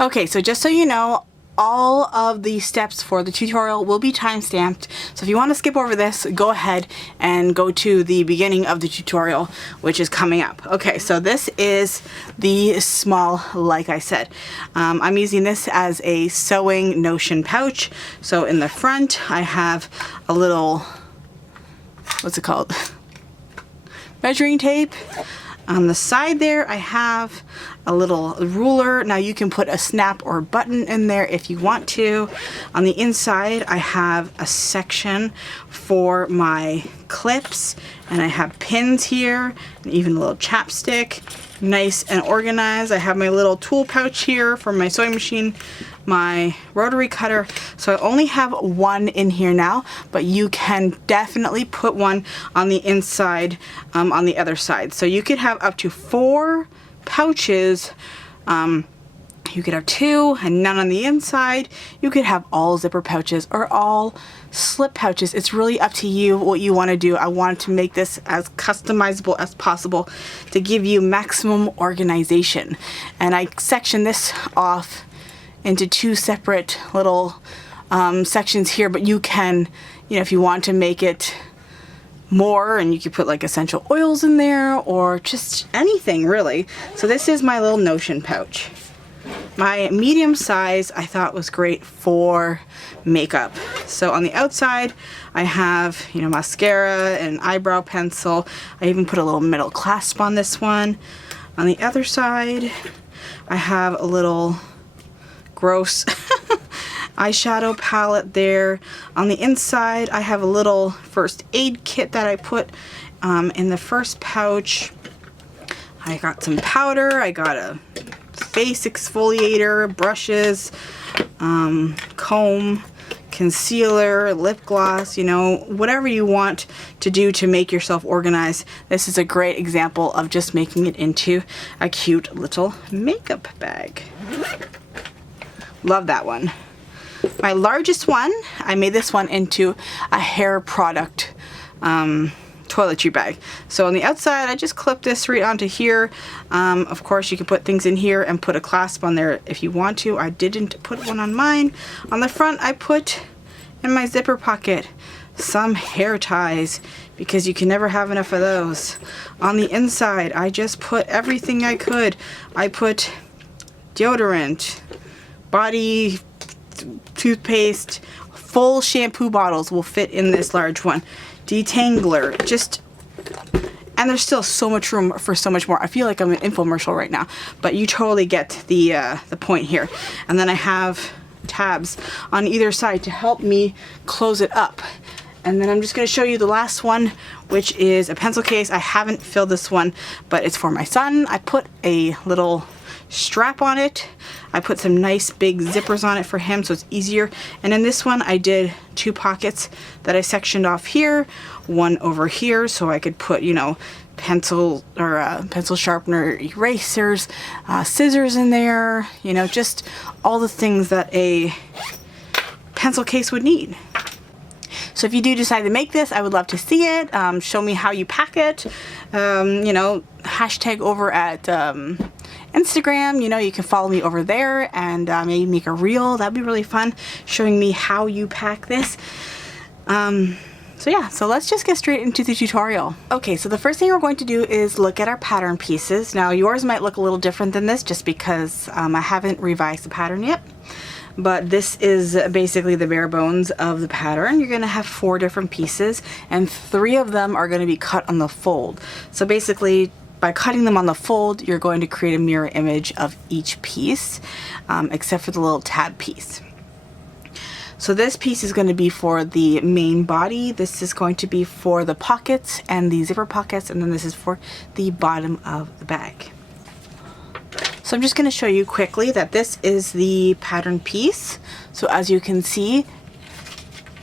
Okay, so just so you know, all of the steps for the tutorial will be time-stamped. So if you want to skip over this, go ahead and go to the beginning of the tutorial, which is coming up. Okay, so this is the small, like I said. I'm using this as a sewing notion pouch. So in the front, I have a little, what's it called? Measuring tape. On the side there, I have a little ruler. Now you can put a snap or button in there if you want to. On the inside, I have a section for my clips, and I have pins here, and even a little chapstick. Nice and organized. I have my little tool pouch here for my sewing machine, my rotary cutter. So I only have one in here now, but you can definitely put one on the inside, on the other side. So you could have up to 4 pouches. You could have 2 and none on the inside. You could have all zipper pouches or all slip pouches. It's really up to you what you want to do. I wanted to make this as customizable as possible to give you maximum organization. And I sectioned this off into 2 separate little sections here, but you can, you know, if you want to make it more, and you could put like essential oils in there or just anything really. So this is my little notion pouch. My medium size I thought was great for makeup. So on the outside I have, you know, mascara and eyebrow pencil. I even put a little metal clasp on this one. On the other side I have a little gross eyeshadow palette there. On the inside I have a little first aid kit that I put in the first pouch. I got some powder, I got a face exfoliator, brushes, comb, concealer, lip gloss, you know, whatever you want to do to make yourself organized. This is a great example of just making it into a cute little makeup bag. Love that one. My largest one, I made this one into a hair product toiletry bag. So on the outside I just clip this right onto here. Of course you can put things in here and put a clasp on there if you want to. I didn't put one on mine. On the front I put in my zipper pocket some hair ties because you can never have enough of those. On the inside I just put everything I could. I put deodorant, body toothpaste, full shampoo bottles will fit in this large one. Detangler, just, and there's still so much room for so much more. I feel like I'm an infomercial right now, but you totally get the point here. And then I have tabs on either side to help me close it up. And then I'm just going to show you the last one, which is a pencil case. I haven't filled this one, but it's for my son. I put a little strap on it. I put some nice big zippers on it for him so it's easier. And in this one I did 2 pockets that I sectioned off here, one over here so I could put, you know, pencil or pencil sharpener, erasers, scissors in there, you know, just all the things that a pencil case would need. So if you do decide to make this, I would love to see it. Show me how you pack it. You know, hashtag over at Instagram, you know, you can follow me over there and maybe make a reel. That'd be really fun, showing me how you pack this. So yeah, so let's just get straight into the tutorial. Okay, so the first thing we're going to do is look at our pattern pieces. Now yours might look a little different than this just because I haven't revised the pattern yet. But this is basically the bare bones of the pattern. You're going to have 4 different pieces and 3 of them are going to be cut on the fold. So basically by cutting them on the fold, you're going to create a mirror image of each piece, except for the little tab piece. So this piece is going to be for the main body, this is going to be for the pockets and the zipper pockets, and then this is for the bottom of the bag. So I'm just going to show you quickly that this is the pattern piece. So as you can see,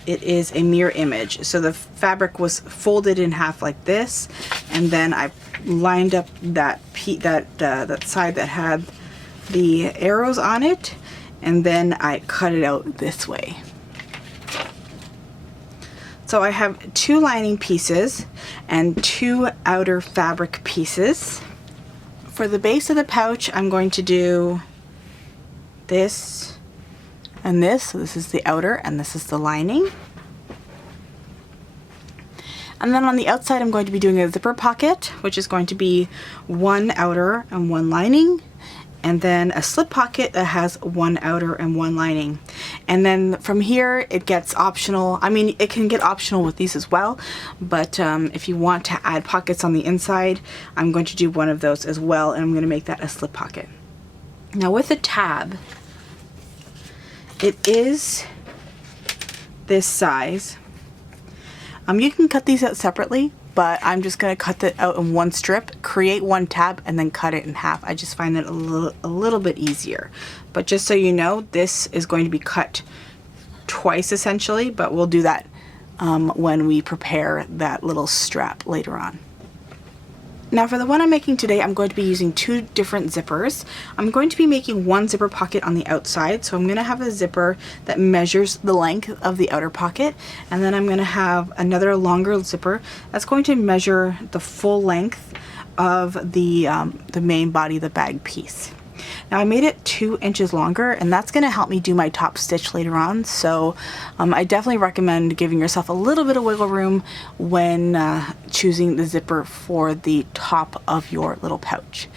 it is a mirror image. So the fabric was folded in half like this, and then I lined up that side that had the arrows on it, and then I cut it out this way. So I have 2 lining pieces and 2 outer fabric pieces. For the base of the pouch, I'm going to do this and this. So this is the outer and this is the lining. And then on the outside, I'm going to be doing a zipper pocket, which is going to be one outer and one lining, and then a slip pocket that has one outer and one lining. And then from here, it gets optional. I mean, it can get optional with these as well, but if you want to add pockets on the inside, I'm going to do one of those as well, and I'm going to make that a slip pocket. Now with the tab, it is this size. You can cut these out separately, but I'm just going to cut that out in one strip, create one tab, and then cut it in half. I just find it a little bit easier. But just so you know, this is going to be cut twice essentially, but we'll do that when we prepare that little strap later on. Now for the one I'm making today, I'm going to be using two different zippers. I'm going to be making one zipper pocket on the outside, so I'm going to have a zipper that measures the length of the outer pocket, and then I'm going to have another longer zipper that's going to measure the full length of the main body, the bag piece. Now I made it 2 inches longer, and that's going to help me do my top stitch later on, so I definitely recommend giving yourself a little bit of wiggle room when choosing the zipper for the top of your little pouch.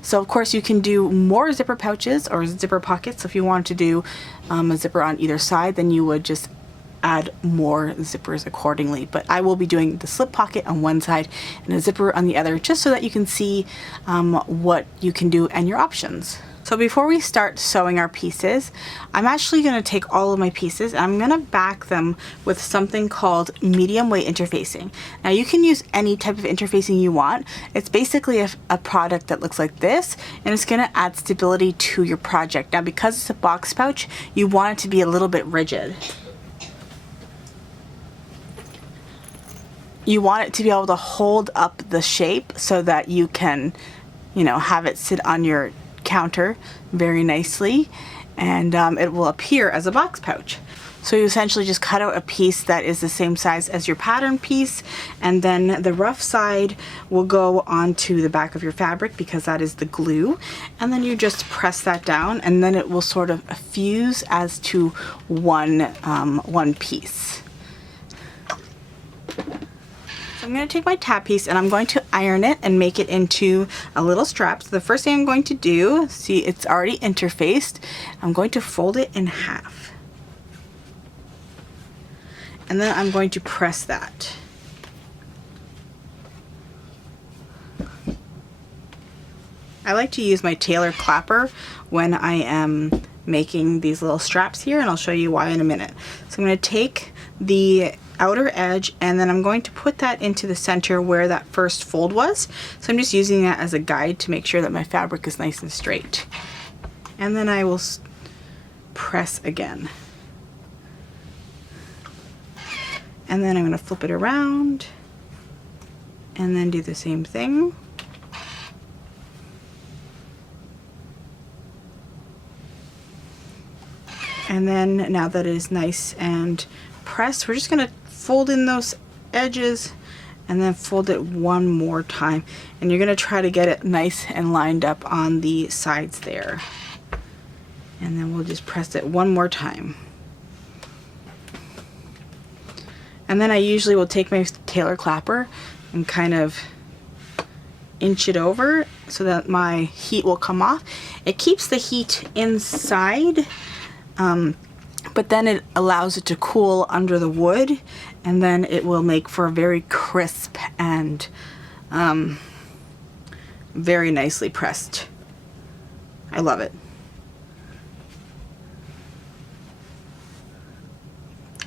So of course you can do more zipper pouches or zipper pockets. So if you want to do a zipper on either side, then you would just add more zippers accordingly, but I will be doing the slip pocket on one side and a zipper on the other, just so that you can see what you can do and your options. So before we start sewing our pieces, I'm actually going to take all of my pieces and I'm going to back them with something called medium weight interfacing. Now you can use any type of interfacing you want. It's basically a product that looks like this, and it's going to add stability to your project. Now because it's a box pouch, you want it to be a little bit rigid. You want it to be able to hold up the shape so that you can, you know, have it sit on your counter very nicely, and it will appear as a box pouch. So you essentially just cut out a piece that is the same size as your pattern piece, and then the rough side will go onto the back of your fabric because that is the glue, and then you just press that down, and then it will sort of fuse as to one piece. I'm going to take my tab piece and I'm going to iron it and make it into a little strap. So the first thing I'm going to do, see it's already interfaced, I'm going to fold it in half. And then I'm going to press that. I like to use my tailor clapper when I am making these little straps here, and I'll show you why in a minute. So I'm going to take the outer edge and then I'm going to put that into the center where that first fold was. So I'm just using that as a guide to make sure that my fabric is nice and straight. And then I will press again. And then I'm going to flip it around and then do the same thing. And then now that it is nice and pressed, we're just going to fold in those edges and then fold it one more time, and you're going to try to get it nice and lined up on the sides there, and then we'll just press it one more time. And then I usually will take my tailor clapper and kind of inch it over so that my heat will come off. It keeps the heat inside, but then it allows it to cool under the wood, and then it will make for a very crisp and very nicely pressed. I love it.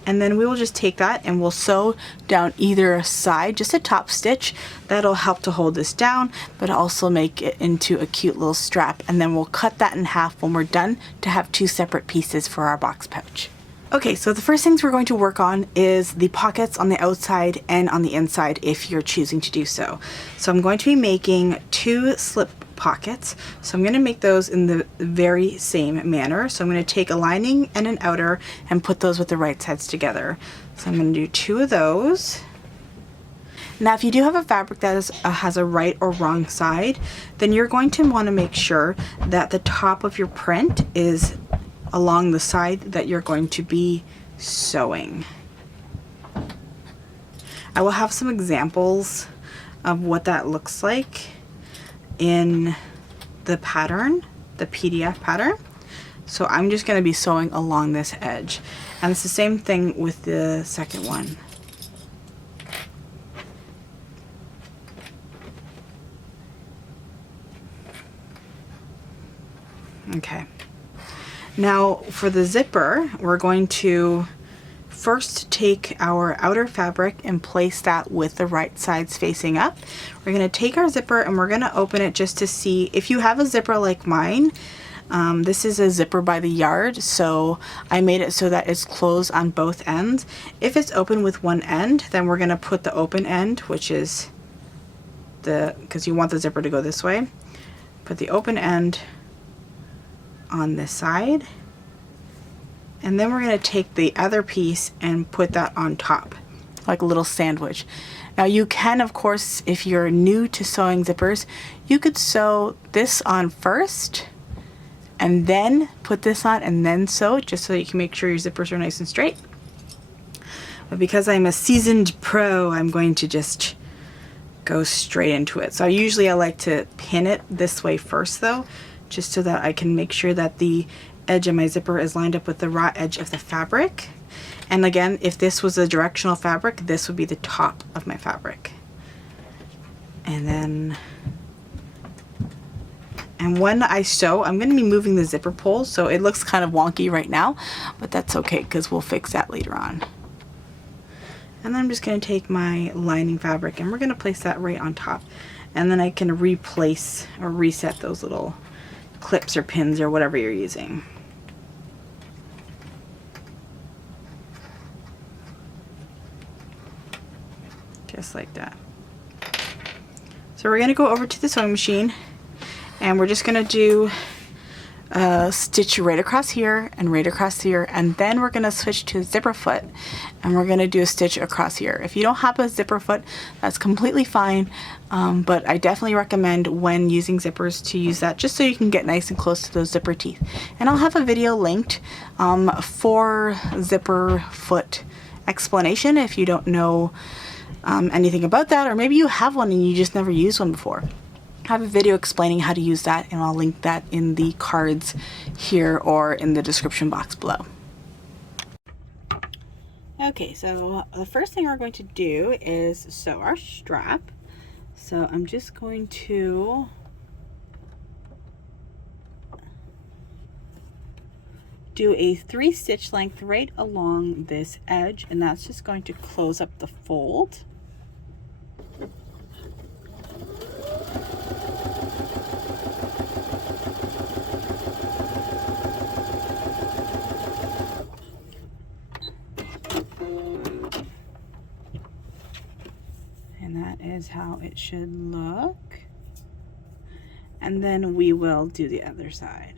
And then we will just take that and we'll sew down either side, just a top stitch. That'll help to hold this down, but also make it into a cute little strap. And then we'll cut that in half when we're done to have two separate pieces for our box pouch. Okay, so the first things we're going to work on is the pockets on the outside and on the inside if you're choosing to do so. So I'm going to be making two slip pockets. So I'm going to make those in the very same manner. So I'm going to take a lining and an outer and put those with the right sides together. So I'm going to do two of those. Now if you do have a fabric that has a right or wrong side, then you're going to want to make sure that the top of your print is along the side that you're going to be sewing. I will have some examples of what that looks like in the pattern, the PDF pattern. So I'm just going to be sewing along this edge. And it's the same thing with the second one. Okay. Now for the zipper, we're going to first take our outer fabric and place that with the right sides facing up. We're going to take our zipper and we're going to open it just to see if you have a zipper like mine. This is a zipper by the yard, so I made it so that it's closed on both ends. If it's open with one end, then we're going to put the open end, which is because you want the zipper to go this way, put the open end on this side, and then we're going to take the other piece and put that on top like a little sandwich. Now you can, of course, if you're new to sewing zippers, you could sew this on first and then put this on and then sew, just so you can make sure your zippers are nice and straight. But because I'm a seasoned pro, I'm going to just go straight into it. So usually I like to pin it this way first though, just so that I can make sure that the edge of my zipper is lined up with the raw edge of the fabric. And again, if this was a directional fabric, this would be the top of my fabric. And when I sew, I'm going to be moving the zipper pull, so it looks kind of wonky right now, but that's okay because we'll fix that later on. And then I'm just going to take my lining fabric and we're going to place that right on top. And then I can replace or reset those little clips or pins or whatever you're using. Just like that. So we're going to go over to the sewing machine and we're just going to do a stitch right across here and right across here, and then we're going to switch to zipper foot and we're going to do a stitch across here. If you don't have a zipper foot, that's completely fine, but I definitely recommend when using zippers to use that, just so you can get nice and close to those zipper teeth. And I'll have a video linked for zipper foot explanation if you don't know anything about that, or maybe you have one and you just never used one before. I have a video explaining how to use that, and I'll link that in the cards here or in the description box below. Okay, so the first thing we're going to do is sew our strap. So I'm just going to do a 3 stitch length right along this edge, and that's just going to close up the fold. And that is how it should look. And then we will do the other side.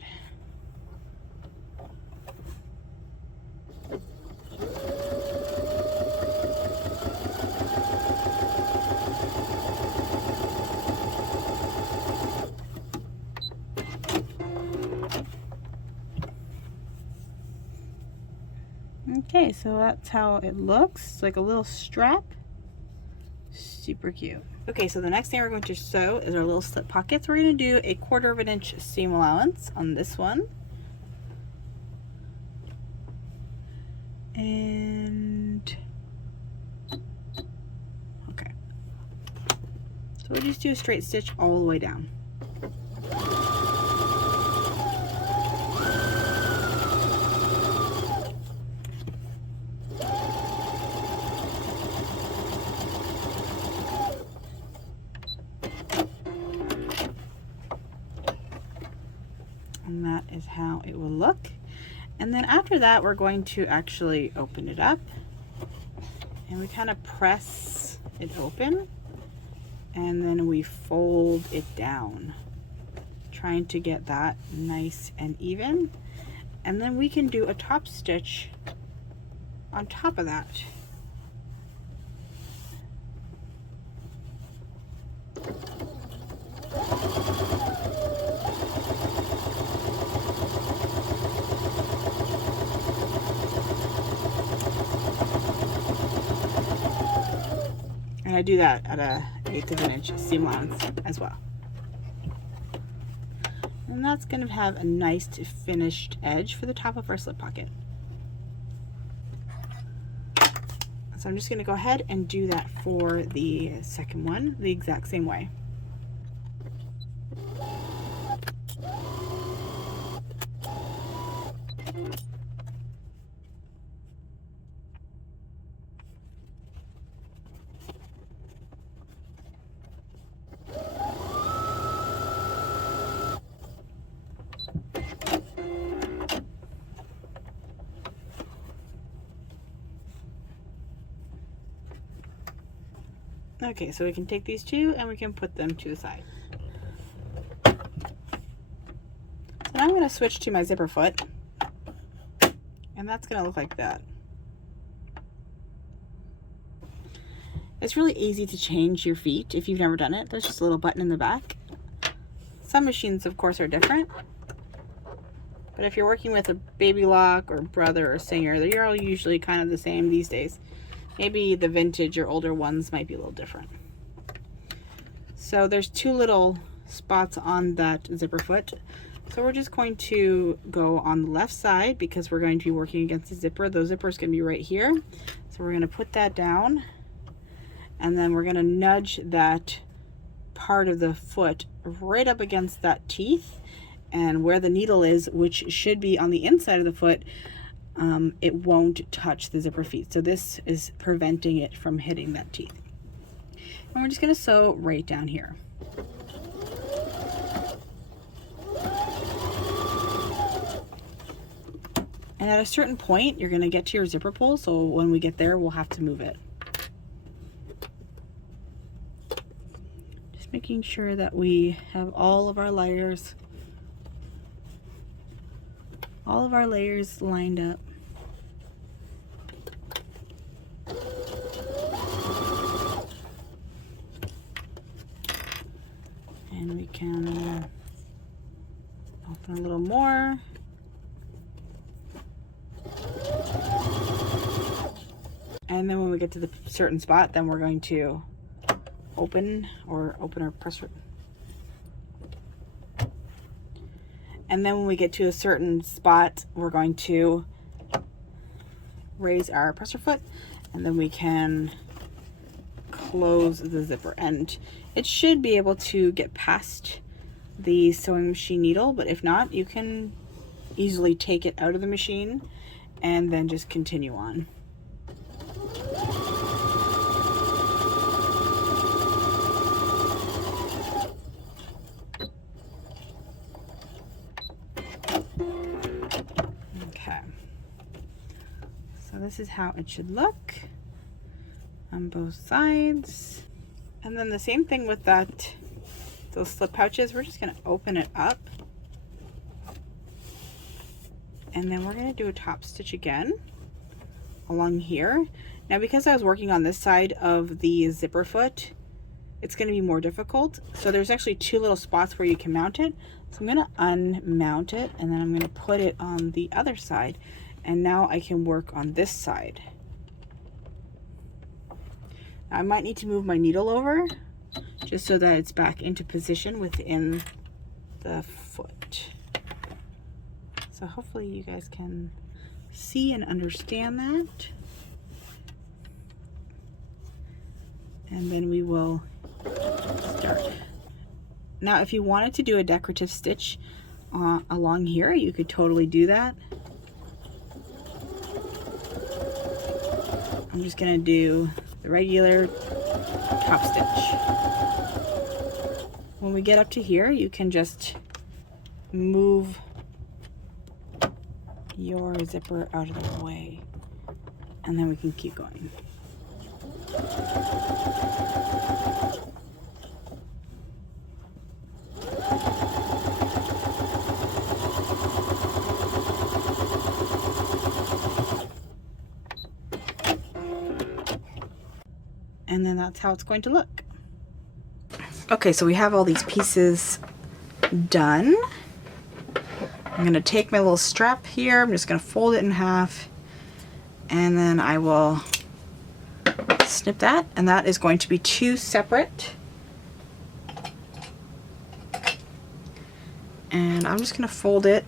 Okay, so that's how it looks. It's like a little strap. Super cute. Okay, so the next thing we're going to sew is our little slip pockets. We're going to do a 1/4 of an inch seam allowance on this one. And okay. So we'll just do a straight stitch all the way down. And that is how it will look. And then after that, we're going to actually open it up, and we kind of press it open, and then we fold it down, trying to get that nice and even. And then we can do a top stitch on top of that. And I do that at a 1/8 of an inch seam allowance as well. And that's going to have a nice finished edge for the top of our slip pocket. So I'm just going to go ahead and do that for the second one the exact same way. Okay, so we can take these two and we can put them to the side. So now I'm going to switch to my zipper foot, and that's going to look like that. It's really easy to change your feet if you've never done it. There's just a little button in the back. Some machines, of course, are different. But if you're working with a Baby Lock or Brother or Singer, they're all usually kind of the same these days. Maybe the vintage or older ones might be a little different. So there's two little spots on that zipper foot. So we're just going to go on the left side because we're going to be working against the zipper. The zipper is going to be right here. So we're going to put that down, and then we're going to nudge that part of the foot right up against that teeth, and where the needle is, which should be on the inside of the foot, it won't touch the zipper feet. So this is preventing it from hitting that teeth. And we're just going to sew right down here. And at a certain point, you're going to get to your zipper pull, so when we get there, we'll have to move it. Just making sure that we have all of our layers lined up. And we can open a little more. And then when we get to the certain spot, then we're going to open our presser. And then when we get to a certain spot, we're going to raise our presser foot, and then we can close the zipper. And it should be able to get past the sewing machine needle, but if not, you can easily take it out of the machine and then just continue on. Okay, so this is how it should look on both sides. And then the same thing with those slip pouches. We're just going to open it up, and then we're going to do a top stitch again along here. Now, because I was working on this side of the zipper foot, it's going to be more difficult. So there's actually two little spots where you can mount it. So I'm going to unmount it, and then I'm going to put it on the other side, and now I can work on this side. Now, I might need to move my needle over just so that it's back into position within the foot. So hopefully you guys can see and understand that. And then we will start. Now, if you wanted to do a decorative stitch along here, you could totally do that. I'm just going to do the regular top stitch. When we get up to here, you can just move your zipper out of the way, and then we can keep going. And then that's how it's going to look. Okay, so we have all these pieces done. I'm gonna take my little strap here, I'm just gonna fold it in half, and then I will snip that, and that is going to be 2 separate. And I'm just going to fold it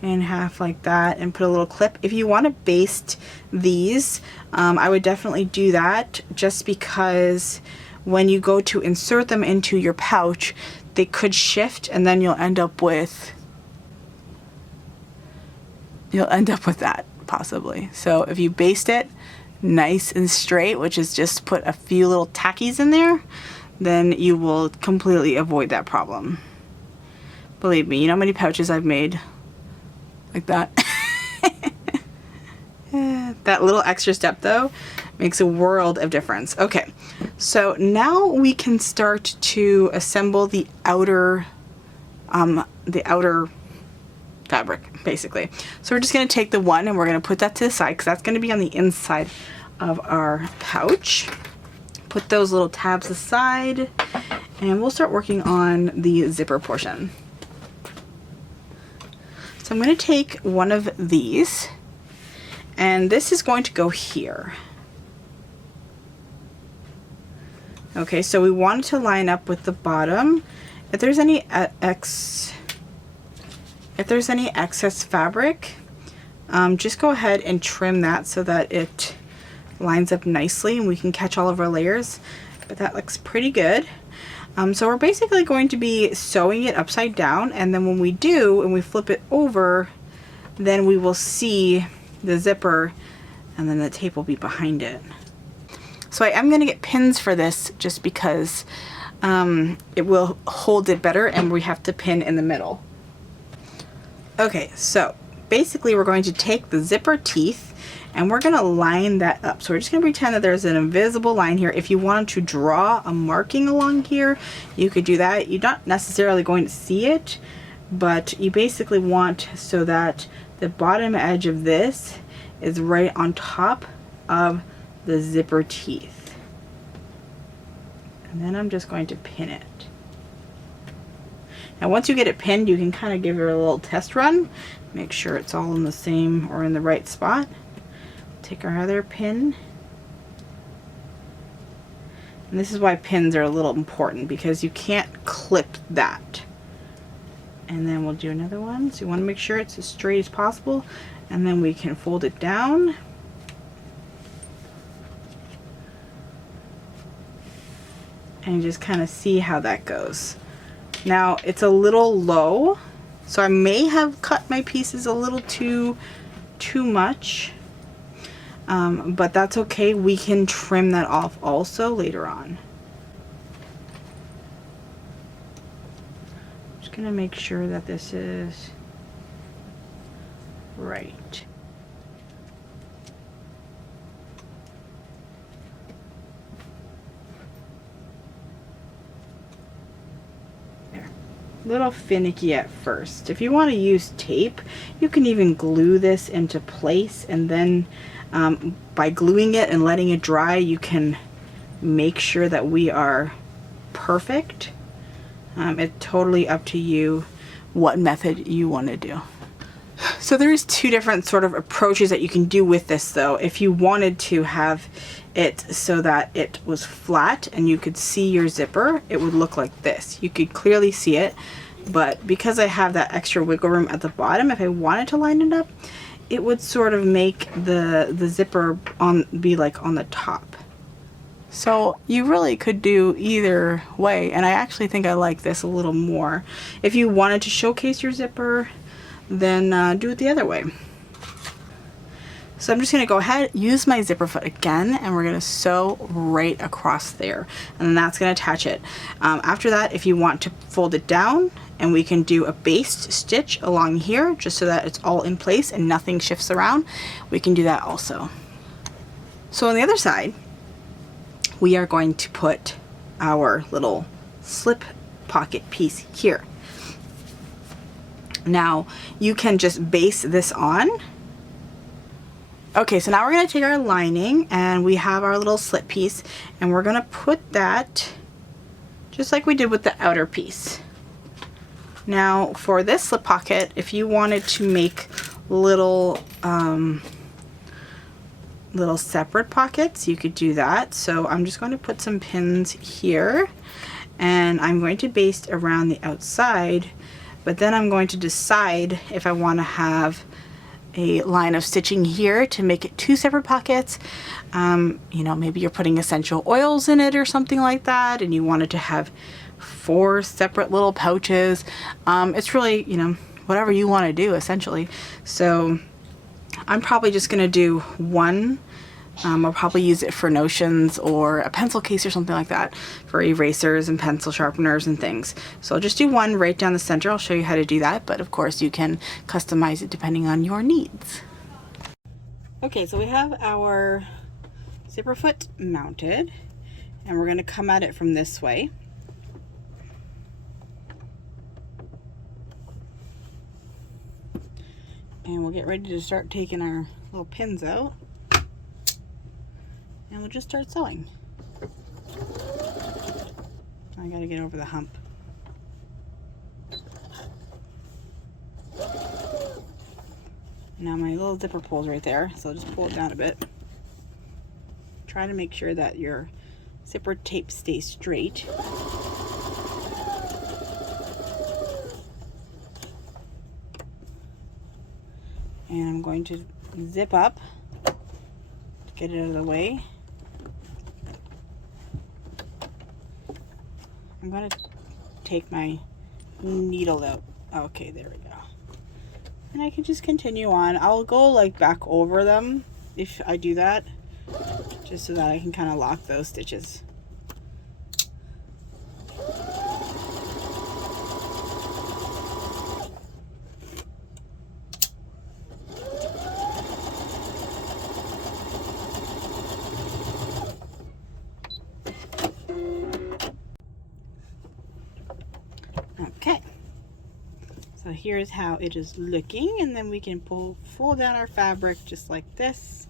in half like that and put a little clip. If you want to baste these, I would definitely do that, just because when you go to insert them into your pouch, they could shift and then you'll end up with that possibly. So if you baste it nice and straight, which is just put a few little tackies in there, then you will completely avoid that problem. Believe me, you know how many pouches I've made like that? That little extra step though makes a world of difference. Okay, so now we can start to assemble the outer fabric, basically. So we're just going to take the one and we're going to put that to the side, because that's going to be on the inside of our pouch. Put those little tabs aside and we'll start working on the zipper portion. So I'm going to take one of these, and this is going to go here. Okay, so we want it to line up with the bottom. If there's any excess fabric, just go ahead and trim that so that it lines up nicely and we can catch all of our layers. But that looks pretty good. So we're basically going to be sewing it upside down, and then when we do and we flip it over, then we will see the zipper and then the tape will be behind it. So I am going to get pins for this just because it will hold it better, and we have to pin in the middle. Okay, so basically we're going to take the zipper teeth and we're going to line that up. So we're just going to pretend that there's an invisible line here. If you wanted to draw a marking along here, you could do that. You're not necessarily going to see it, but you basically want so that the bottom edge of this is right on top of the zipper teeth. And then I'm just going to pin it. Now once you get it pinned, you can kind of give it a little test run. Make sure it's all in the same or in the right spot. Take our other pin. And this is why pins are a little important, because you can't clip that. And then we'll do another one. So you want to make sure it's as straight as possible, and then we can fold it down. And just kind of see how that goes. Now it's a little low, so I may have cut my pieces a little too much. But that's okay. We can trim that off also later on. Just gonna make sure that this is right. There. A little finicky at first. If you want to use tape, you can even glue this into place, and then by gluing it and letting it dry, you can make sure that we are perfect. It's totally up to you what method you want to do. So there's two different sort of approaches that you can do with this though. If you wanted to have it so that it was flat and you could see your zipper, it would look like this. You could clearly see it, but because I have that extra wiggle room at the bottom, if I wanted to line it up, it would sort of make the zipper be like on the top. So you really could do either way, and I actually think I like this a little more. If you wanted to showcase your zipper, then do it the other way. So I'm just going to go ahead, use my zipper foot again, and we're going to sew right across there, and then that's going to attach it. After that, if you want to fold it down, and we can do a based stitch along here just so that it's all in place and nothing shifts around, we can do that also. So on the other side, we are going to put our little slip pocket piece here. Now you can just base this on. Okay, so now we're going to take our lining and we have our little slip piece, and we're going to put that just like we did with the outer piece. Now for this slip pocket, if you wanted to make little little separate pockets, you could do that. So I'm just going to put some pins here, and I'm going to baste around the outside, but then I'm going to decide if I want to have a line of stitching here to make it 2 separate pockets. You know, maybe you're putting essential oils in it or something like that, and you wanted to have 4 separate little pouches. It's really, you know, whatever you want to do essentially. So I'm probably just going to do one. I'll probably use it for notions or a pencil case or something like that, for erasers and pencil sharpeners and things. So I'll just do one right down the center. I'll show you how to do that, but of course you can customize it depending on your needs. Okay, so we have our zipper foot mounted, and we're going to come at it from this way. And we'll get ready to start taking our little pins out. And we'll just start sewing. I gotta get over the hump. Now my little zipper pull's right there, so I'll just pull it down a bit. Try to make sure that your zipper tape stays straight. And I'm going to zip up, get it out of the way. I'm going to take my needle out. Okay, there we go. And I can just continue on. I'll go like back over them if I do that, just so that I can kind of lock those stitches. Okay, so here's how it is looking, and then we can fold down our fabric just like this,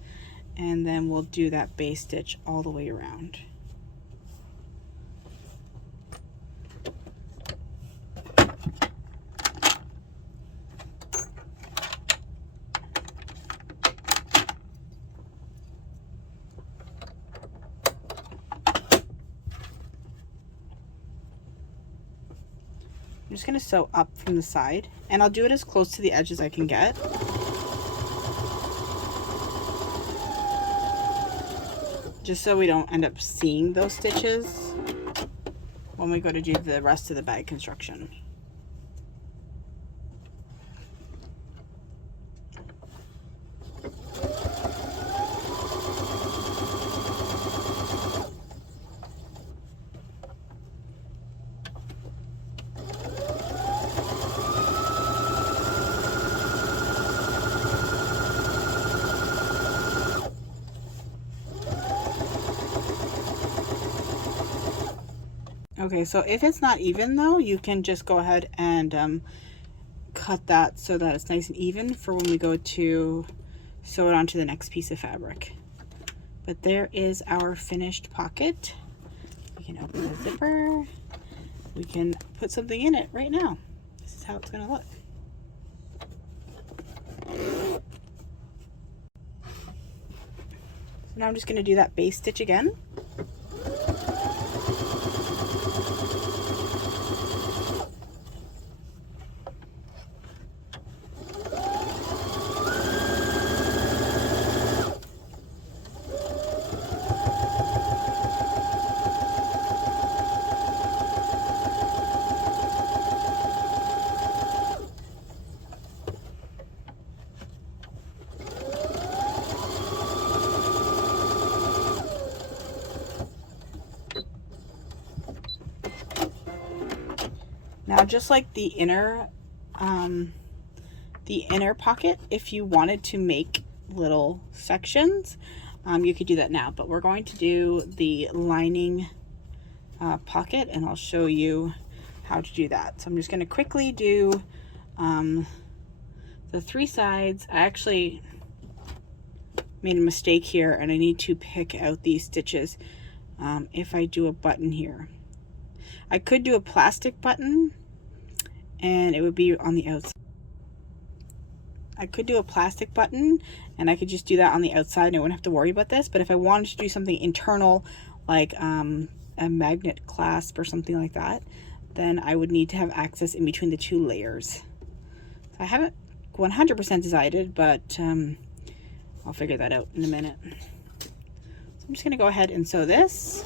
and then we'll do that base stitch all the way around. I'm just going to sew up from the side, and I'll do it as close to the edge as I can get. Just so we don't end up seeing those stitches when we go to do the rest of the bag construction. Okay, so if it's not even though, you can just go ahead and cut that so that it's nice and even for when we go to sew it onto the next piece of fabric. But there is our finished pocket. We can open the zipper. We can put something in it right now. This is how it's going to look. So now I'm just going to do that base stitch again. Now, just like the inner pocket, if you wanted to make little sections, you could do that now. But we're going to do the lining pocket, and I'll show you how to do that. So I'm just going to quickly do the 3 sides. I actually made a mistake here, and I need to pick out these stitches if I do a button here. I could do a plastic button, and it would be on the outside. I could do a plastic button and I could just do that on the outside and I wouldn't have to worry about this. But if I wanted to do something internal, like a magnet clasp or something like that, then I would need to have access in between the two layers. So I haven't 100% decided, but I'll figure that out in a minute. So I'm just gonna go ahead and sew this.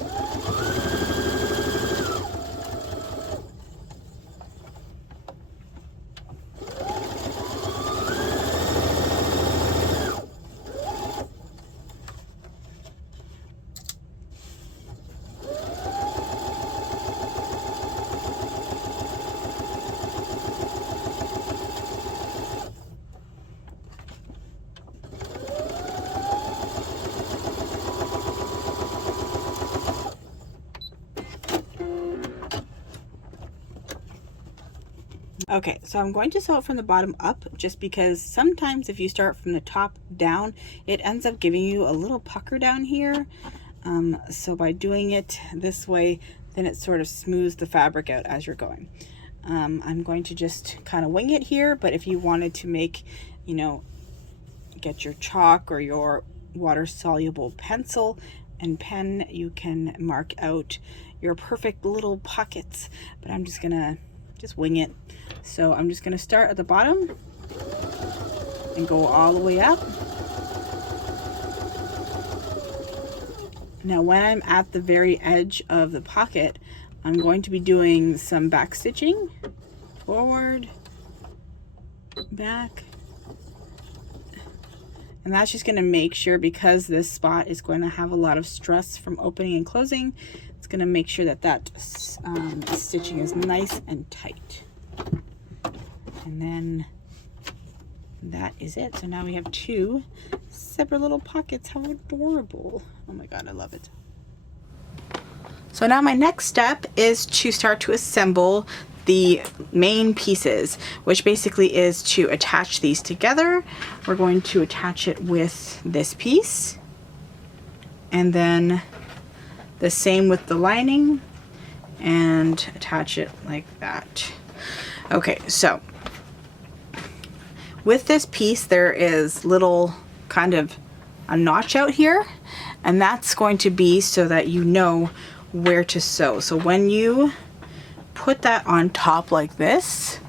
Okay, so I'm going to sew it from the bottom up just because sometimes if you start from the top down, it ends up giving you a little pucker down here. So by doing it this way, then it sort of smooths the fabric out as you're going. I'm going to just kind of wing it here, but if you wanted to make, you know, get your chalk or your water-soluble pencil and pen, you can mark out your perfect little pockets, but I'm just gonna wing it. So I'm just going to start at the bottom and go all the way up. Now when I'm at the very edge of the pocket, I'm going to be doing some back stitching, forward, back, and that's just going to make sure, because this spot is going to have a lot of stress from opening and closing, it's going to make sure that that stitching is nice and tight. And then that is it. So now we have two separate little pockets. How adorable. Oh my god, I love it. So now my next step is to start to assemble the main pieces, which basically is to attach these together. We're going to attach it with this piece, and then the same with the lining, and attach it like that. Okay, so with this piece there is little kind of a notch out here, and that's going to be so that you know where to sew. So when you put that on top like this,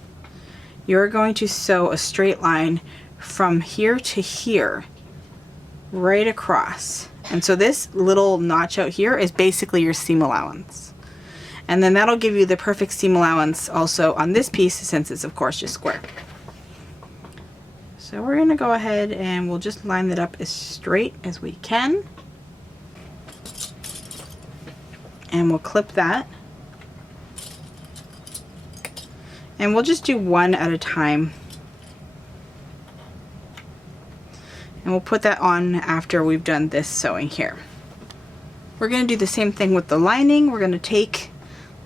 you're going to sew a straight line from here to here, right across. And so this little notch out here is basically your seam allowance. And then that'll give you the perfect seam allowance also on this piece, since it's of course just square. So we're gonna go ahead and we'll just line that up as straight as we can. And we'll clip that. And we'll just do one at a time. And we'll put that on after we've done this sewing here. We're gonna do the same thing with the lining. We're gonna take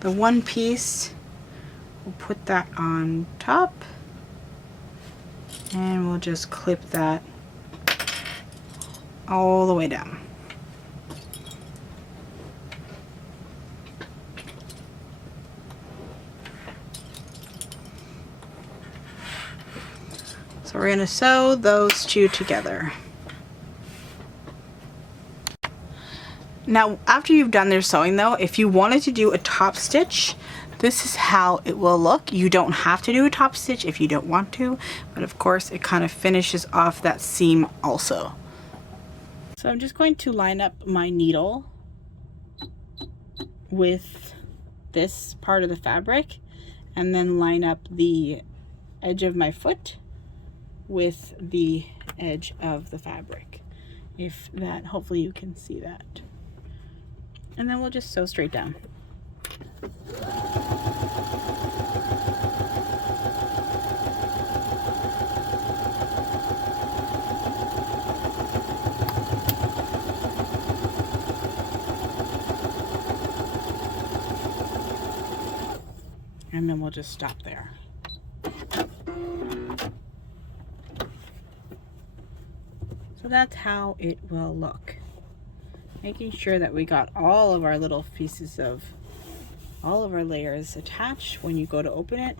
the one piece, we'll put that on top, and we'll just clip that all the way down. So we're going to sew those two together. Now after you've done their sewing though, if you wanted to do a top stitch, this is how it will look. You don't have to do a top stitch if you don't want to, but of course it kind of finishes off that seam also. So I'm just going to line up my needle with this part of the fabric, and then line up the edge of my foot with the edge of the fabric. If that, hopefully you can see that. And then we'll just sew straight down. And then we'll just stop there. So that's how it will look. Making sure that we got all of our little pieces of all of our layers attached when you go to open it.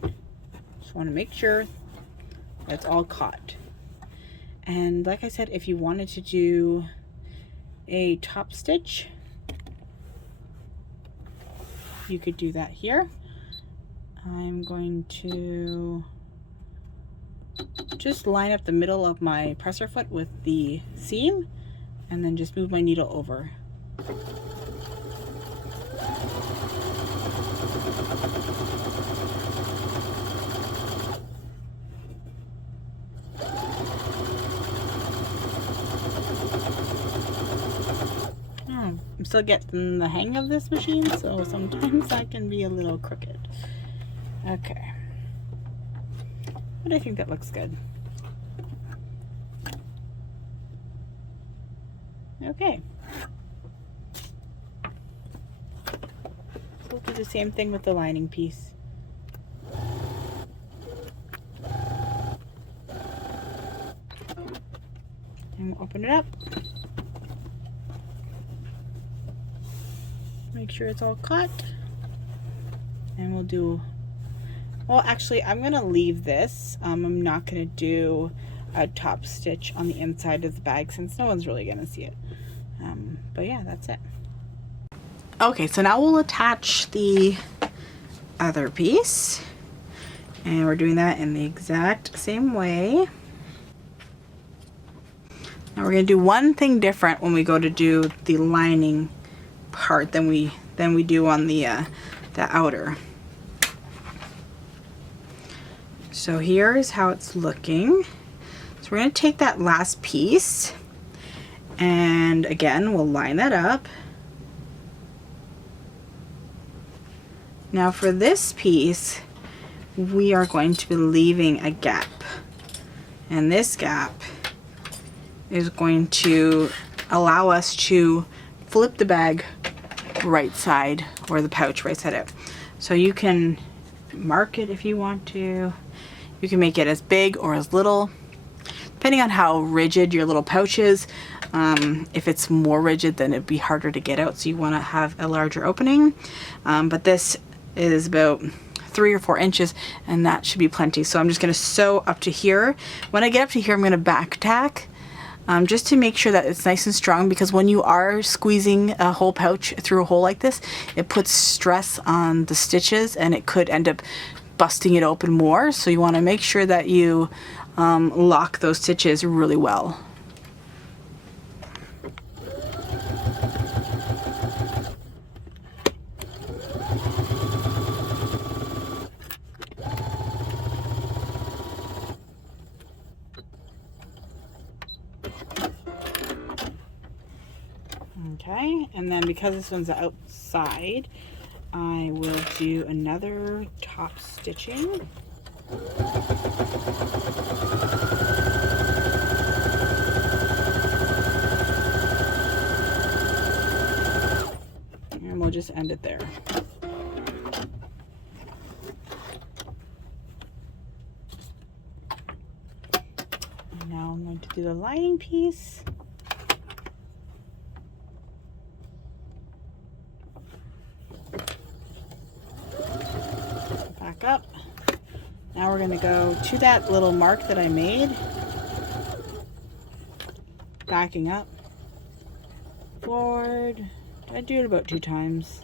Just want to make sure that's all caught. And like I said, if you wanted to do a top stitch, you could do that here. I'm going to just line up the middle of my presser foot with the seam and then just move my needle over. I'm still getting the hang of this machine, so sometimes I can be a little crooked. Okay. But I think that looks good. Okay. We'll do the same thing with the lining piece. And we'll open it up. Make sure it's all cut. And we'll do, well, actually I'm gonna leave this. I'm not gonna do a top stitch on the inside of the bag since no one's really gonna see it. But yeah, that's it. Okay, so now we'll attach the other piece, and we're doing that in the exact same way. Now we're gonna do one thing different when we go to do the lining part than we do on the outer. So here's how it's looking. So we're going to take that last piece, and again we'll line that up. Now for this piece we are going to be leaving a gap, and this gap is going to allow us to flip the bag right side, or the pouch right side out. So you can mark it if you want to. You can make it as big or as little, depending on how rigid your little pouch is. If it's more rigid, then it'd be harder to get out, so you want to have a larger opening. But this is about 3 or 4 inches, and that should be plenty. So I'm just going to sew up to here. When I get up to here, I'm going to back tack. Just to make sure that it's nice and strong, because when you are squeezing a whole pouch through a hole like this, it puts stress on the stitches and it could end up busting it open more. So you want to make sure that you lock those stitches really well. Okay, and then because this one's outside, I will do another top stitching. And we'll just end it there. And now I'm going to do the lining piece. Back up. Now we're going to go to that little mark that I made, backing up, forward. I do it about 2 times,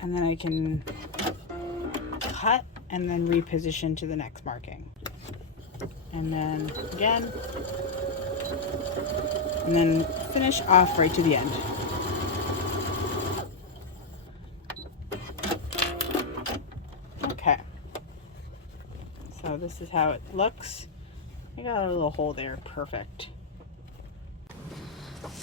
and then I can cut and then reposition to the next marking, and then again, and then finish off right to the end. Okay, so this is how it looks. I got a little hole there, perfect.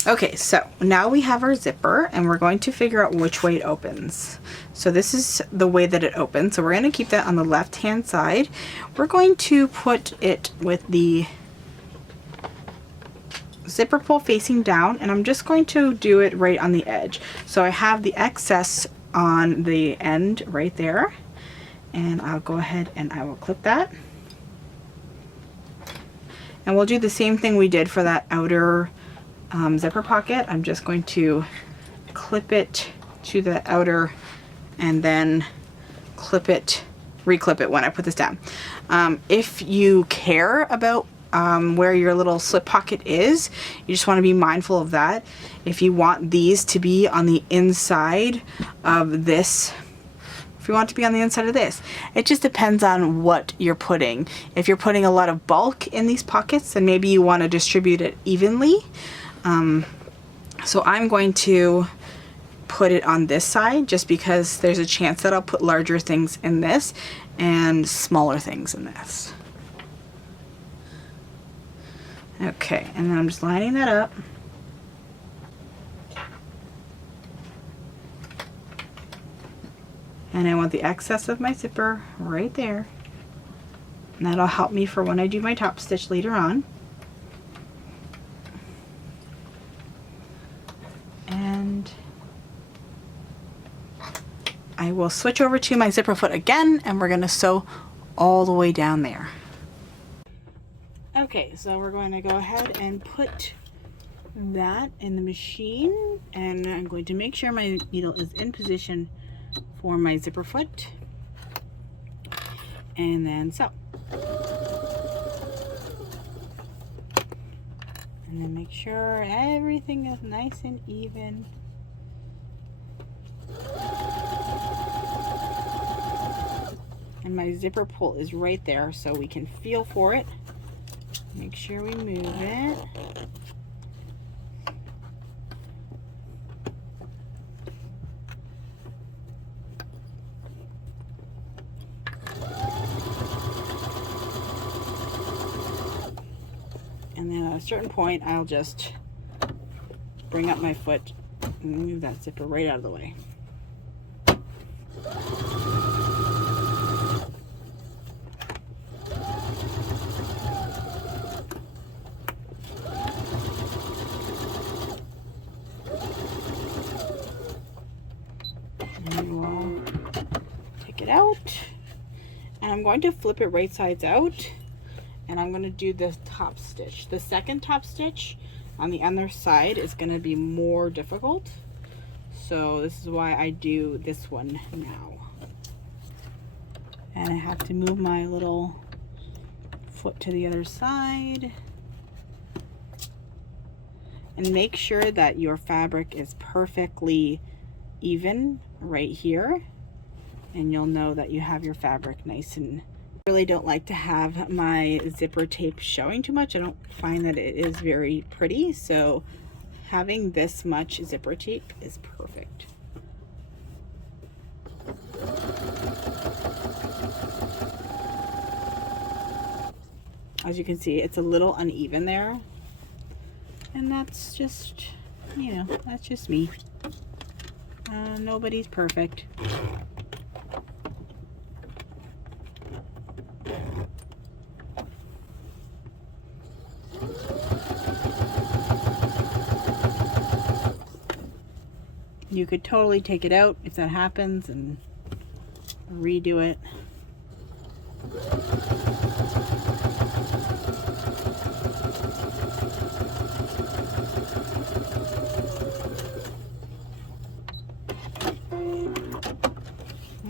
Okay, so now we have our zipper, and we're going to figure out which way it opens. So this is the way that it opens, so we're going to keep that on the left hand side. We're going to put it with the zipper pull facing down, and I'm just going to do it right on the edge. So I have the excess on the end right there, and I'll go ahead and I will clip that. And we'll do the same thing we did for that outer zipper pocket. I'm just going to clip it to the outer and then clip it, reclip it when I put this down. If you care about where your little slip pocket is. You just want to be mindful of that. If you want these to be on the inside of this, if you want to be on the inside of this, it just depends on what you're putting. If you're putting a lot of bulk in these pockets, then maybe you want to distribute it evenly. So I'm going to put it on this side just because there's a chance that I'll put larger things in this and smaller things in this. Okay, and then I'm just lining that up. And I want the excess of my zipper right there. And that'll help me for when I do my top stitch later on. And I will switch over to my zipper foot again, and we're going to sew all the way down there. Okay, so we're going to go ahead and put that in the machine, and I'm going to make sure my needle is in position for my zipper foot, and then sew. And then make sure everything is nice and even. And my zipper pull is right there, so we can feel for it. Make sure we move it. And then at a certain point, I'll just bring up my foot and move that zipper right out of the way. And we'll take it out. And I'm going to flip it right sides out. And I'm going to do the top stitch. The second top stitch on the other side is going to be more difficult. So this is why I do this one now. And I have to move my little foot to the other side. And make sure that your fabric is perfectly even right here. And you'll know that you have your fabric nice and really don't like to have my zipper tape showing too much. I don't find that it is very pretty, so having this much zipper tape is perfect. As you can see, it's a little uneven there, and that's just, you know, that's just me. Nobody's perfect. You could totally take it out if that happens and redo it.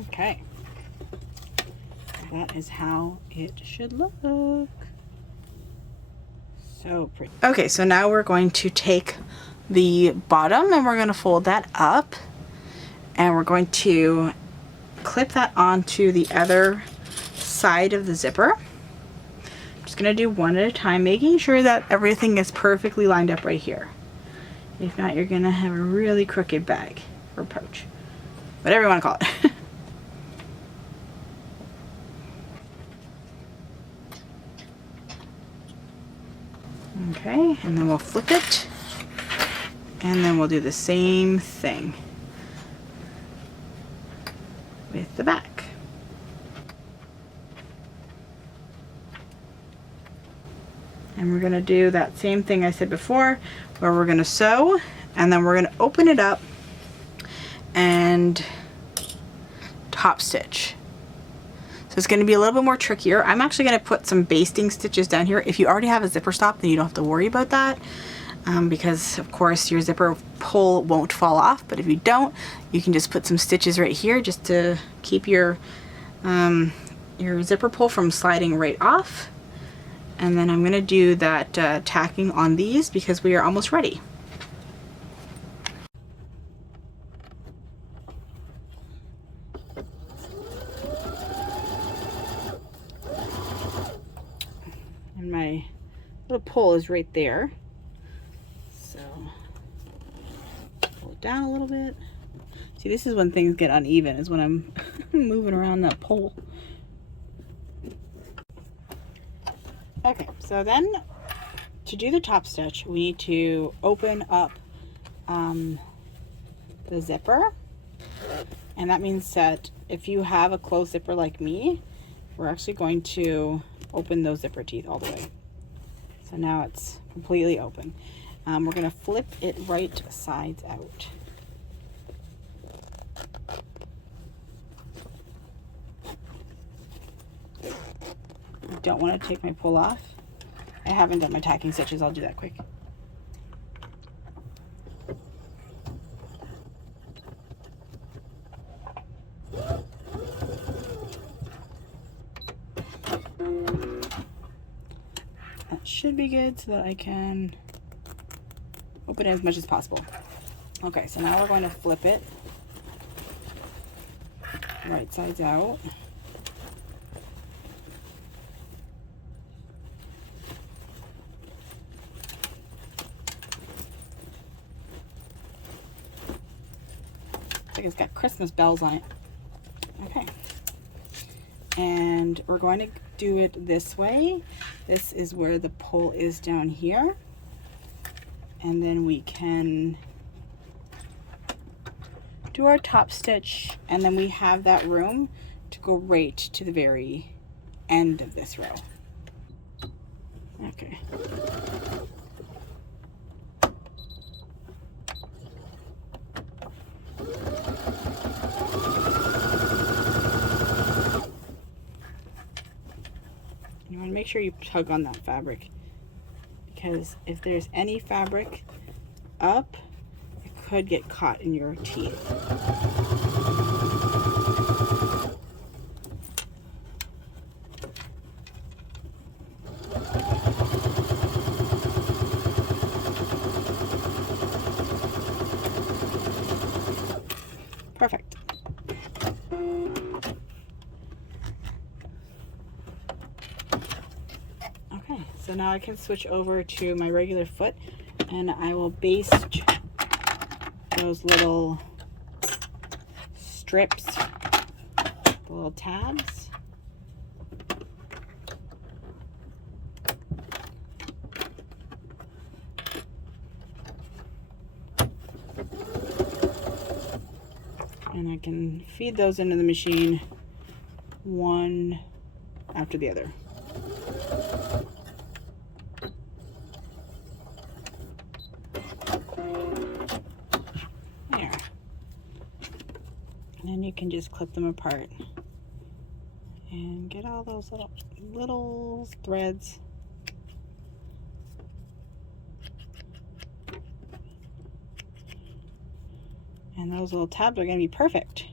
Okay. That is how it should look. So pretty. Okay, so now we're going to take the bottom and we're going to fold that up, and we're going to clip that onto the other side of the zipper. I'm just going to do one at a time, making sure that everything is perfectly lined up right here. If not, you're going to have a really crooked bag or pouch, whatever you want to call it. Okay, and then we'll flip it. And then we'll do the same thing with the back. And we're going to do that same thing I said before, where we're going to sew, and then we're going to open it up and top stitch. So it's going to be a little bit more trickier. I'm actually going to put some basting stitches down here. If you already have a zipper stop, then you don't have to worry about that. Because of course your zipper pull won't fall off, but if you don't, you can just put some stitches right here just to keep your zipper pull from sliding right off. And then I'm gonna do that tacking on these because we are almost ready. And my little pole is right there. So pull it down a little bit. See, this is when things get uneven, is when I'm moving around that pole. Okay, so then to do the top stitch, we need to open up the zipper. And that means that if you have a closed zipper like me, we're actually going to open those zipper teeth all the way. So now it's completely open. We're going to flip it right sides out. I don't want to take my pull off. I haven't done my tacking stitches. I'll do that quick. That should be good so that I can open it as much as possible. Okay, so now we're going to flip it right sides out. It's got Christmas bells on it. Okay. And we're going to do it this way. This is where the pole is down here. And then we can do our top stitch, and then we have that room to go right to the very end of this row. Okay. You want to make sure you tug on that fabric, because if there's any fabric up, it could get caught in your teeth. Perfect. Okay, so now I can switch over to my regular foot, and I will baste those little strips, the little tabs. And I can feed those into the machine one after the other. There. And then you can just clip them apart and get all those little threads. And those little tabs are going to be perfect.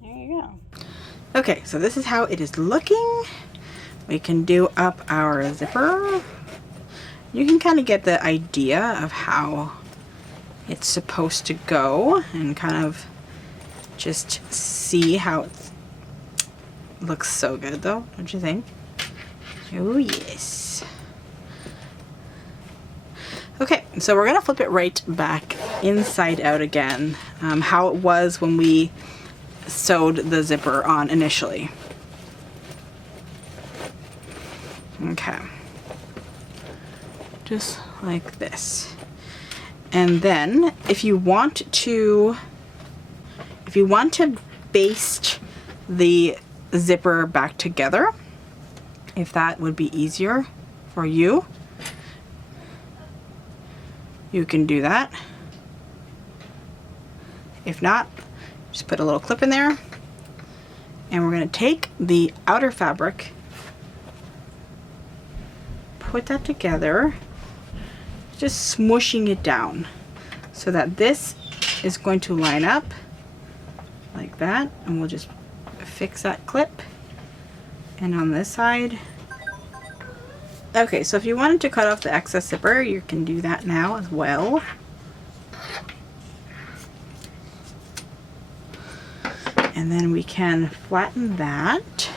There you go. Okay, so this is how it is looking. We can do up our zipper. You can kind of get the idea of how it's supposed to go and kind of just see how it looks. So good though, don't you think? Oh yes. Okay, so we're gonna flip it right back inside out again, how it was when we sewed the zipper on initially. Okay, just like this. And then if you want to baste the zipper back together, if that would be easier for you, you can do that. If not, just put a little clip in there, and we're going to take the outer fabric, put that together, just smooshing it down so that this is going to line up like that, and we'll just fix that clip And on this side. Okay, so if you wanted to cut off the excess zipper, you can do that now as well. And then we can flatten that.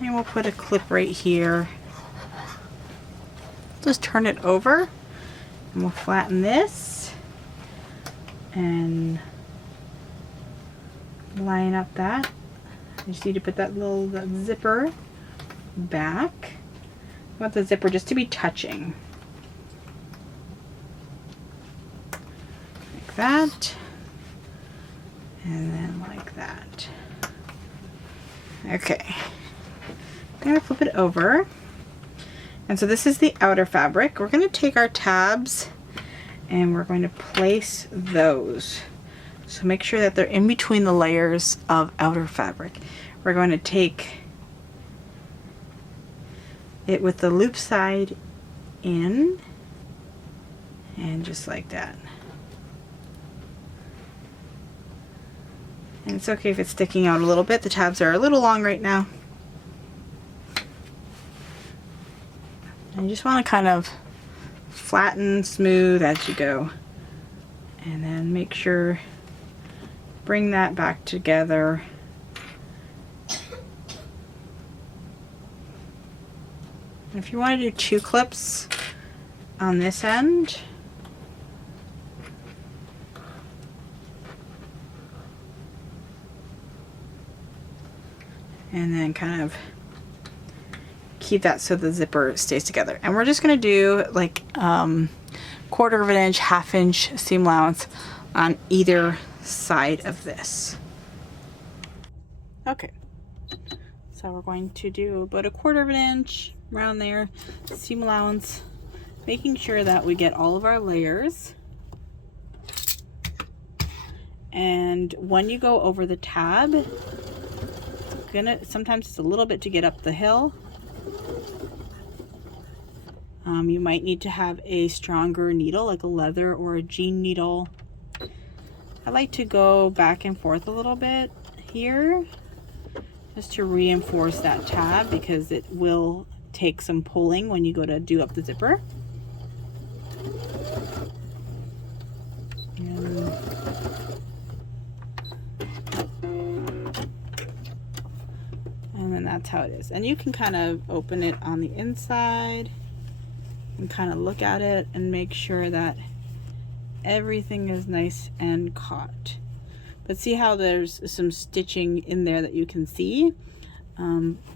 And we'll put a clip right here. Just turn it over and we'll flatten this and line up that. You just need to put that zipper back. I want the zipper just to be touching. Like that. And then like that. Okay. I'm going to flip it over. And so this is the outer fabric. We're going to take our tabs and we're going to place those. So make sure that they're in between the layers of outer fabric. We're going to take it with the loop side in and just like that. And it's okay if it's sticking out a little bit. The tabs are a little long right now. And you just want to kind of flatten, smooth as you go. And then make sure, bring that back together. And if you want to do 2 clips on this end, and then kind of keep that so the zipper stays together. And we're just going to do like 1/4 of an inch, 1/2 inch seam allowance on either side of this. Okay, so we're going to do about 1/4 of an inch around there, seam allowance, making sure that we get all of our layers. And when you go over the tab, sometimes it's a little bit to get up the hill. You might need to have a stronger needle, like a leather or a jean needle. I like to go back and forth a little bit here just to reinforce that tab, because it will take some pulling when you go to do up the zipper. And then that's how it is. And you can kind of open it on the inside and kind of look at it and make sure that everything is nice and caught. But see how there's some stitching in there that you can see?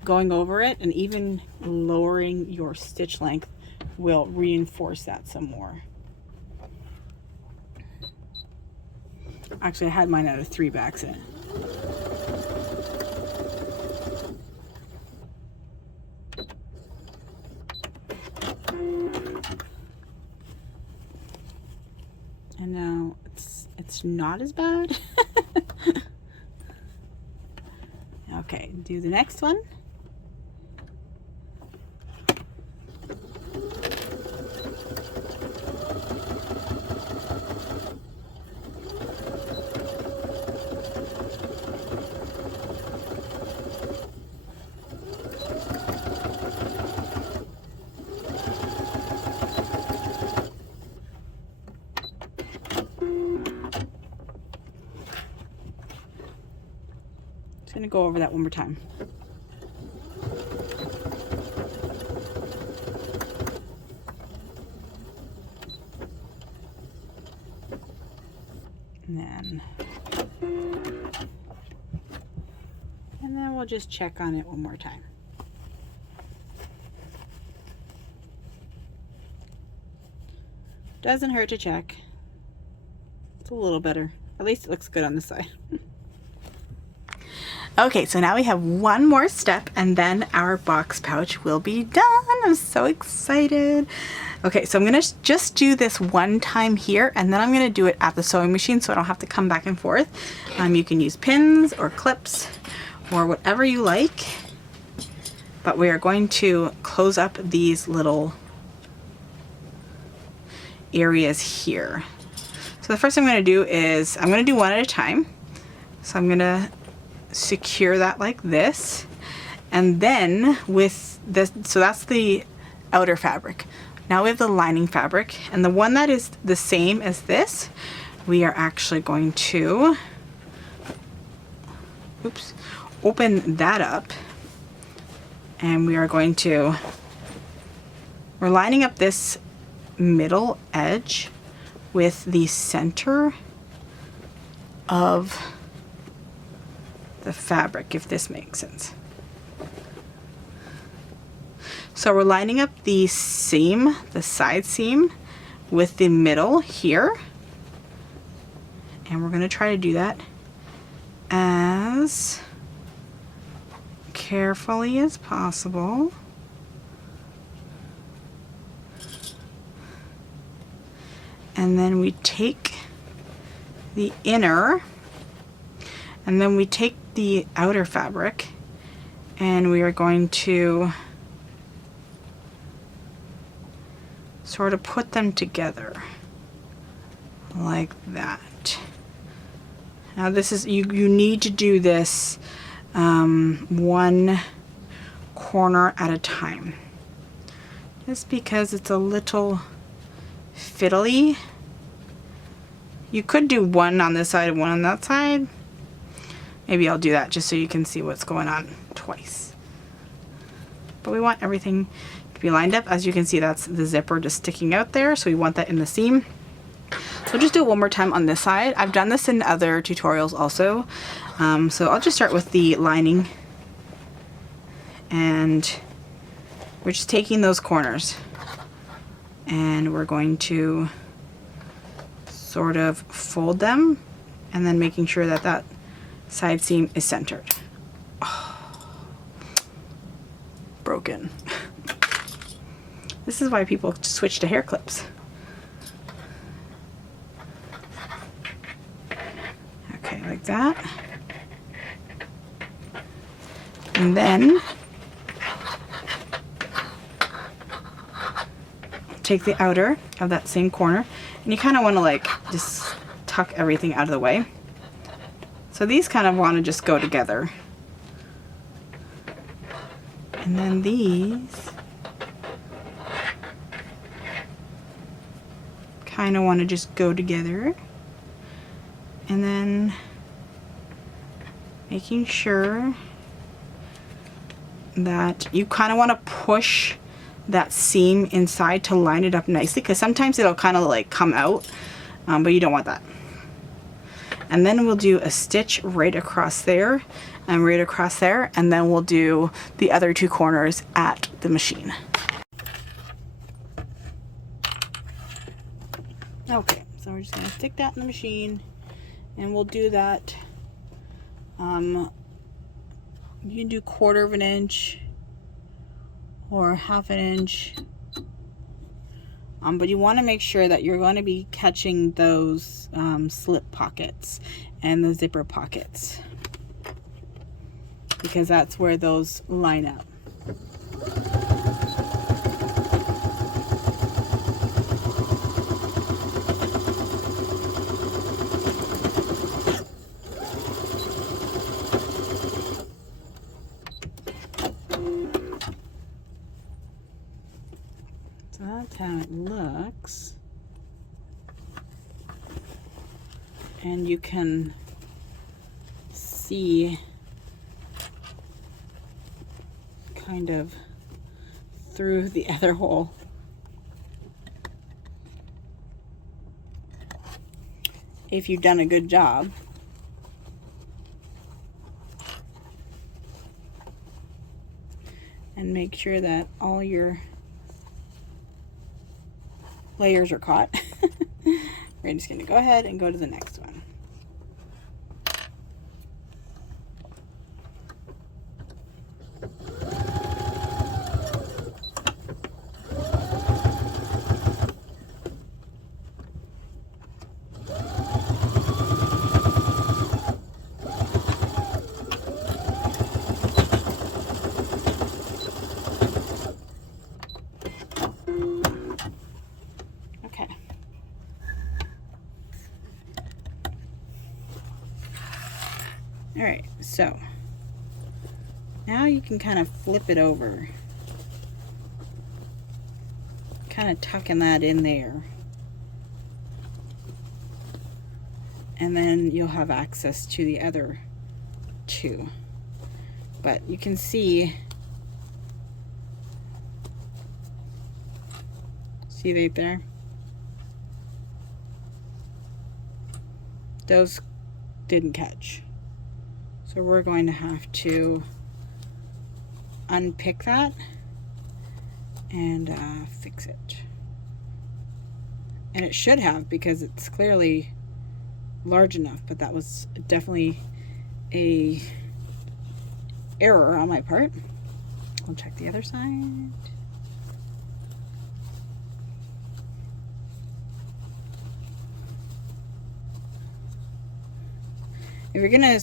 Going over it and even lowering your stitch length will reinforce that some more. Actually, I had mine out of 3 by accident. And now it's not as bad. Okay, do the next one. Going to go over that one more time. And then we'll just check on it one more time. Doesn't hurt to check. It's a little better. At least it looks good on this side. Okay, so now we have one more step and then our box pouch will be done. I'm so excited. Okay, so I'm gonna just do this one time here and then I'm gonna do it at the sewing machine so I don't have to come back and forth. You can use pins or clips or whatever you like, but we are going to close up these little areas here. So the first thing I'm gonna do is, I'm gonna do one at a time. So I'm gonna secure that like this. And then with this, so that's the outer fabric. Now we have the lining fabric, and the one that is the same as this, we are actually going to, oops, open that up, and we are going to, we're lining up this middle edge with the center of the fabric, if this makes sense. So we're lining up the seam, the side seam, with the middle here. And we're going to try to do that as carefully as possible. And then we take the inner, and then we take the outer fabric, and we are going to sort of put them together like that. Now this is, you need to do this one corner at a time, just because it's a little fiddly. You could do one on this side and one on that side. Maybe I'll do that just so you can see what's going on twice. But we want everything to be lined up. As you can see, that's the zipper just sticking out there, so we want that in the seam. So just do it one more time on this side. I've done this in other tutorials also. So I'll just start with the lining, and we're just taking those corners and we're going to sort of fold them, and then making sure that that side seam is centered. Oh, broken. This is why people switch to hair clips. Okay, like that. And then take the outer of that same corner, and you kind of want to like just tuck everything out of the way. So these kind of want to just go together. And then these kind of want to just go together. And then making sure that you kind of want to push that seam inside to line it up nicely, because sometimes it'll kind of like come out, but you don't want that. And then we'll do a stitch right across there and right across there, and then we'll do the other two corners at the machine. Okay, so we're just going to stick that in the machine, and we'll do that. You can do 1/4 of an inch or 1/2 an inch, but you want to make sure that you're going to be catching those slip pockets and the zipper pockets, because that's where those line up. So that's how it looks. And you can see kind of through the other hole. If you've done a good job. And make sure that all your layers are caught. We're just going to go ahead and go to the next one. Alright, so Now you can kind of flip it over. Kind of tucking that in there. And then you'll have access to the other two. But you can see right there? Those didn't catch. So we're going to have to unpick that and fix it. And it should have, because it's clearly large enough, but that was definitely a error on my part. I'll check the other side. If you're gonna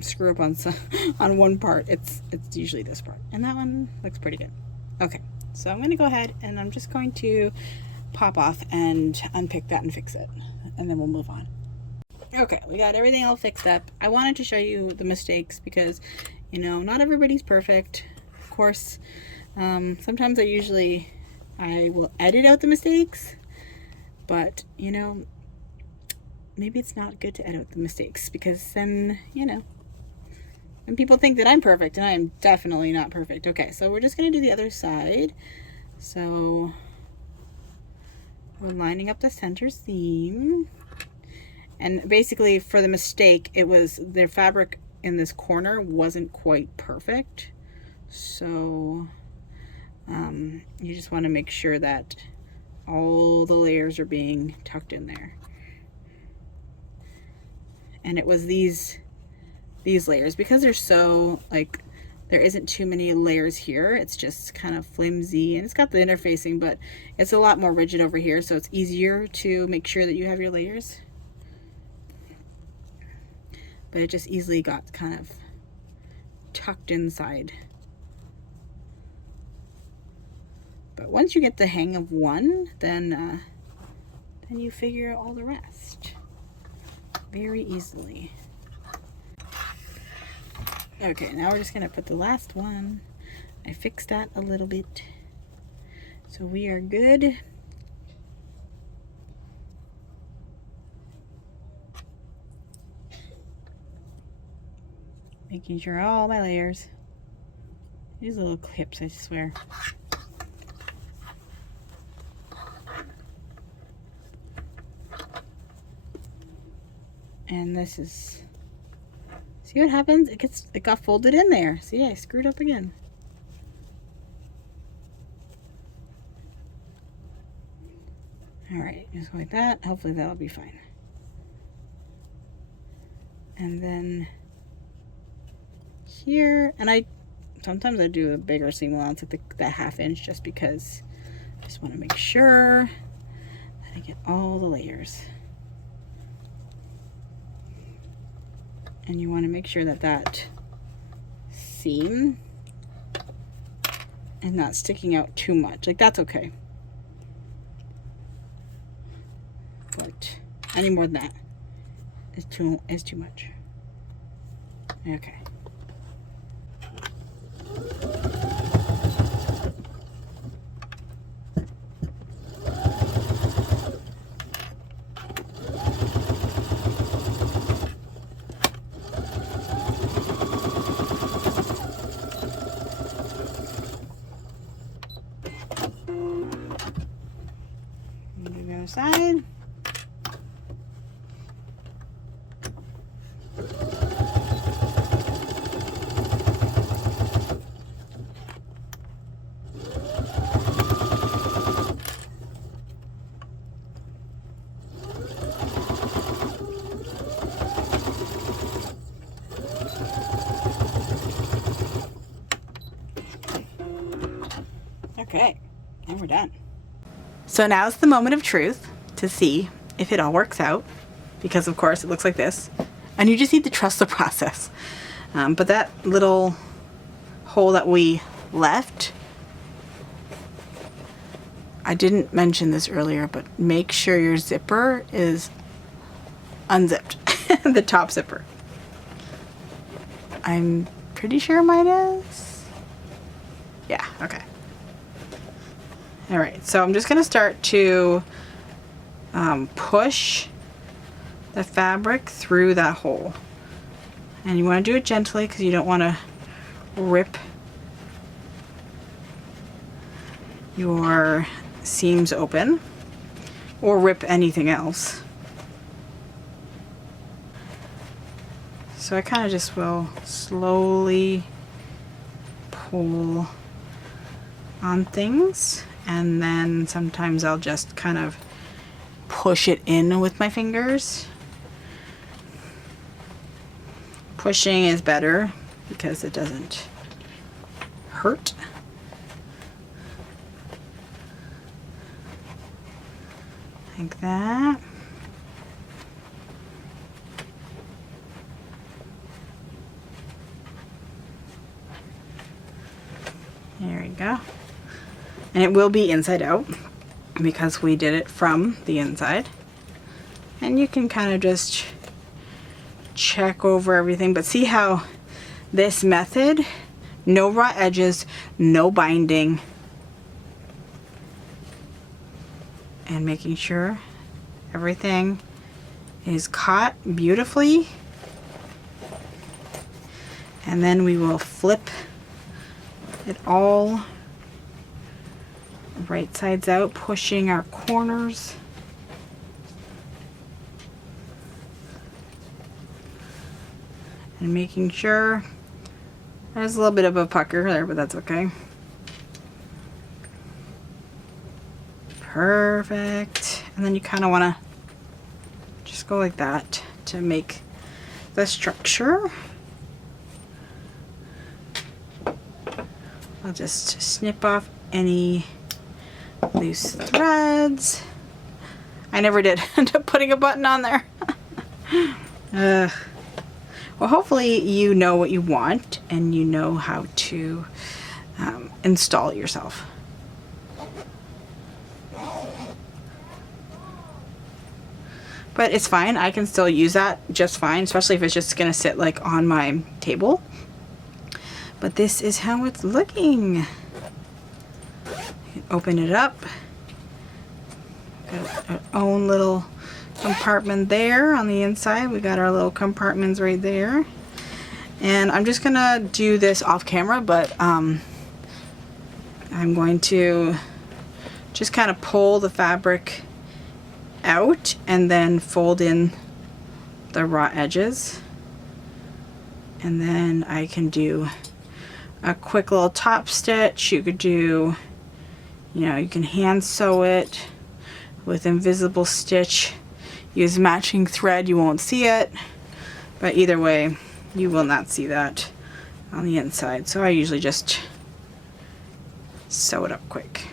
screw up on one part, it's usually this part, and that one looks pretty good. Okay, so I'm gonna go ahead and I'm just going to pop off and unpick that and fix it, and then we'll move on. Okay, we got everything all fixed up. I wanted to show you the mistakes because, you know, not everybody's perfect. Of course, sometimes I will edit out the mistakes, but you know, maybe it's not good to edit the mistakes, because then, you know, and people think that I'm perfect, and I am definitely not perfect. Okay, so we're just going to do the other side. So we're lining up the center seam. And basically for the mistake, it was their fabric in this corner wasn't quite perfect. So you just want to make sure that all the layers are being tucked in there. And it was these layers, because they're so, like, there isn't too many layers here. It's just kind of flimsy, and it's got the interfacing, but it's a lot more rigid over here, so it's easier to make sure that you have your layers. But it just easily got kind of tucked inside. But once you get the hang of one, then you figure out all the rest very easily. Okay, now we're just gonna put the last one. I fixed that a little bit, so we are good. Making sure all my layers. These little clips, I swear. And this is, see what happens? It got folded in there. See, I screwed up again. All right, just like that. Hopefully that'll be fine. And then here, and sometimes I do a bigger seam allowance at the 1/2 inch, just because I just want to make sure that I get all the layers. And you want to make sure that that seam is not sticking out too much. Like, that's okay. But any more than that is too much. Okay. Do the other side. Okay, and we're done. So now's the moment of truth to see if it all works out, because of course it looks like this, and you just need to trust the process. But that little hole that we left, I didn't mention this earlier, but make sure your zipper is unzipped, the top zipper. I'm pretty sure mine is. Yeah, okay. All right, so I'm just gonna start to push the fabric through that hole. And you wanna do it gently because you don't wanna rip your seams open or rip anything else. So I kind of just will slowly pull on things, and then sometimes I'll just kind of push it in with my fingers. Pushing is better because it doesn't hurt. Like that. There we go. And it will be inside out because we did it from the inside. And you can kind of just check over everything, but see how this method, no raw edges, no binding, and making sure everything is caught beautifully. And then we will flip it all right sides out, pushing our corners. And making sure there's a little bit of a pucker there, but that's okay. Perfect. And then you kind of want to just go like that to make the structure. I'll just snip off any loose threads. I never did end up putting a button on there. Well, hopefully you know what you want and you know how to install it yourself. But it's fine. I can still use that just fine, especially if it's just going to sit like on my table. But this is how it's looking. Open it up. Got our own little compartment there on the inside. We got our little compartments right there. And I'm just gonna do this off camera, but I'm going to just kind of pull the fabric out and then fold in the raw edges. And then I can do a quick little top stitch. You could do, you know, you can hand sew it with invisible stitch. Use matching thread, you won't see it, but either way you will not see that on the inside. So I usually just sew it up quick.